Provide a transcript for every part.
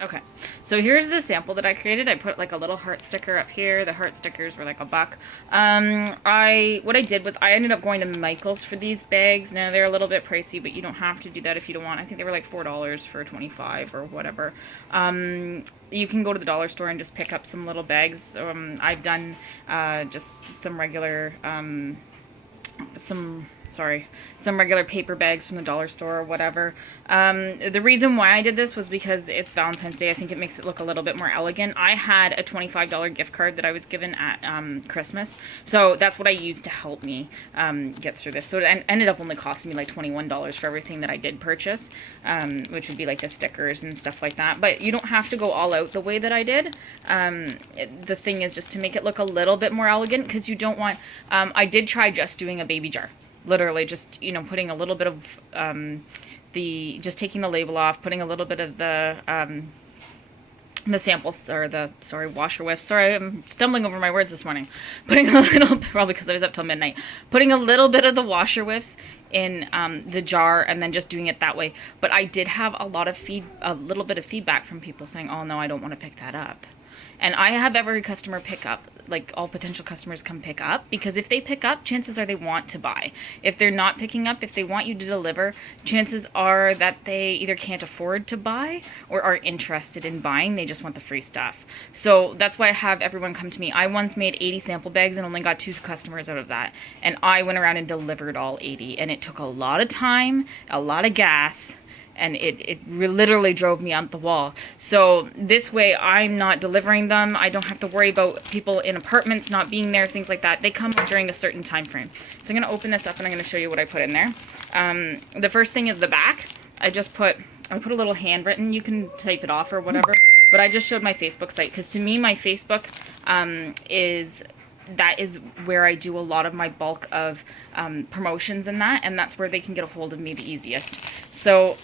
Okay, so here's the sample that I created. I put like a little heart sticker up here. The heart stickers were like $1. What I did was I ended up going to Michael's for these bags. Now they're a little bit pricey, but you don't have to do that if you don't want. I think they were like $4 for 25 or whatever. You can go to the dollar store and just pick up some little bags. I've done just some regular some regular paper bags from the dollar store or whatever. The reason why I did this was because it's Valentine's Day. I think it makes it look a little bit more elegant. I had a $25 gift card that I was given at Christmas, so that's what I used to help me get through this. So it ended up only costing me like $21 for everything that I did purchase, which would be like the stickers and stuff like that. But you don't have to go all out the way that I did. The thing is just to make it look a little bit more elegant, because you don't want, I did try just doing a baby jar. Literally just, putting a little bit of just taking the label off, putting a little bit of the samples, or washer whiffs. Sorry, I'm stumbling over my words this morning. Putting a little, probably because I was up till midnight, putting a little bit of the washer whiffs in the jar and then just doing it that way. But I did have a little bit of feedback from people saying, oh no, I don't want to pick that up. And I have every customer pick up, like all potential customers come pick up, because if they pick up, chances are they want to buy. If they're not picking up, if they want you to deliver, chances are that they either can't afford to buy or are interested in buying. They just want the free stuff. So that's why I have everyone come to me. I once made 80 sample bags and only got 2 customers out of that. And I went around and delivered all 80. And it took a lot of time, a lot of gas, and it literally drove me up the wall. So this way I'm not delivering them. I don't have to worry about people in apartments not being there, things like that. They come during a certain time frame. So I'm going to open this up and I'm going to show you what I put in there. The first thing is the back. I put a little handwritten. You can type it off or whatever. But I just showed my Facebook site, because to me my Facebook is where I do a lot of my bulk of promotions and that's where they can get a hold of me the easiest. So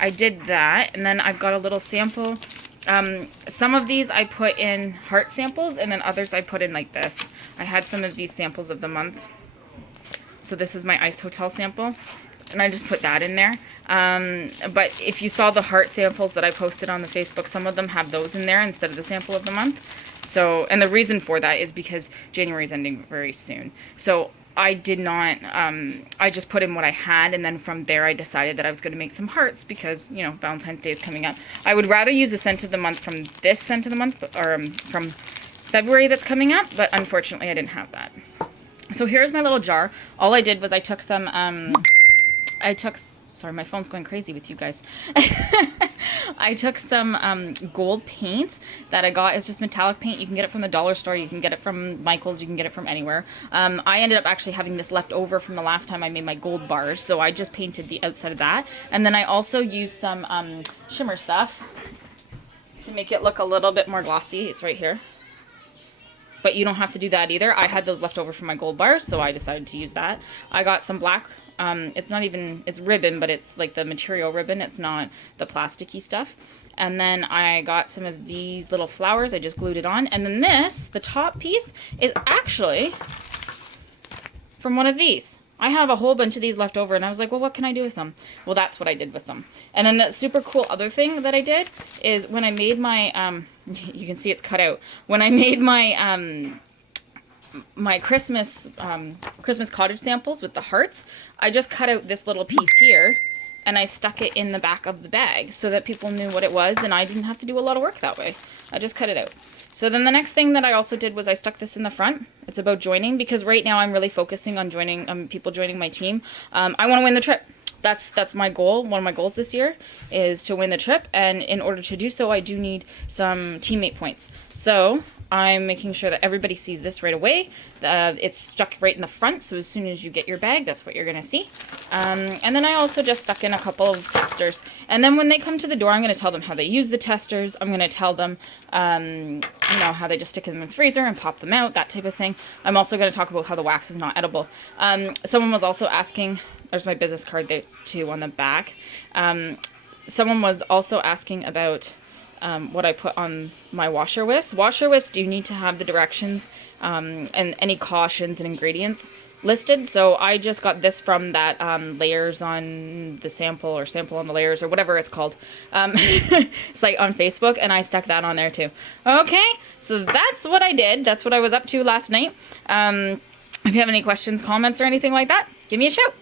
I did that, and then I've got a little sample. Some of these I put in heart samples, and then others I put in like this. I had some of these samples of the month. So this is my Ice Hotel sample, and I just put that in there. But if you saw the heart samples that I posted on the Facebook, some of them have those in there instead of the sample of the month. So, and the reason for that is because January is ending very soon. So I did not, I just put in what I had, and then from there I decided that I was going to make some hearts because, Valentine's Day is coming up. I would rather use a scent of the month from this scent of the month, or from February that's coming up, but unfortunately I didn't have that. So here's my little jar. All I did was I took some, sorry, my phone's going crazy with you guys. I took some gold paint that I got. It's just metallic paint. You can get it from the dollar store. You can get it from Michael's. You can get it from anywhere. I ended up actually having this left over from the last time I made my gold bars, so I just painted the outside of that. And then I also used some shimmer stuff to make it look a little bit more glossy. It's right here. But you don't have to do that either. I had those left over from my gold bars, so I decided to use that. I got some black, it's ribbon, but it's like the material ribbon. It's not the plasticky stuff. And then I got some of these little flowers. I just glued it on. And then this, the top piece, is actually from one of these. I have a whole bunch of these left over, and I was like, well, what can I do with them? Well, that's what I did with them. And then the super cool other thing that I did is when I made my, you can see it's cut out. When I made my, my Christmas cottage samples with the hearts, I just cut out this little piece here, and I stuck it in the back of the bag so that people knew what it was, and I didn't have to do a lot of work that way. I just cut it out. So then the next thing that I also did was I stuck this in the front. It's about joining, because right now I'm really focusing on joining, people joining my team. I want to win the trip. That's my goal. One of my goals this year is to win the trip, and in order to do so, I do need some teammate points. So I'm making sure that everybody sees this right away. It's stuck right in the front, so as soon as you get your bag, that's what you're going to see. And then I also just stuck in a couple of testers. And then when they come to the door, I'm going to tell them how they use the testers. I'm going to tell them, how they just stick them in the freezer and pop them out, that type of thing. I'm also going to talk about how the wax is not edible. Someone was also asking, there's my business card there too on the back. Someone was also asking about what I put on my washer whiffs. Washer whiffs do need to have the directions and any cautions and ingredients listed. So I just got this from that layers on the sample or sample on the layers or whatever it's called site on Facebook, and I stuck that on there too. Okay, so that's what I did. That's what I was up to last night. If you have any questions, comments, or anything like that, give me a shout.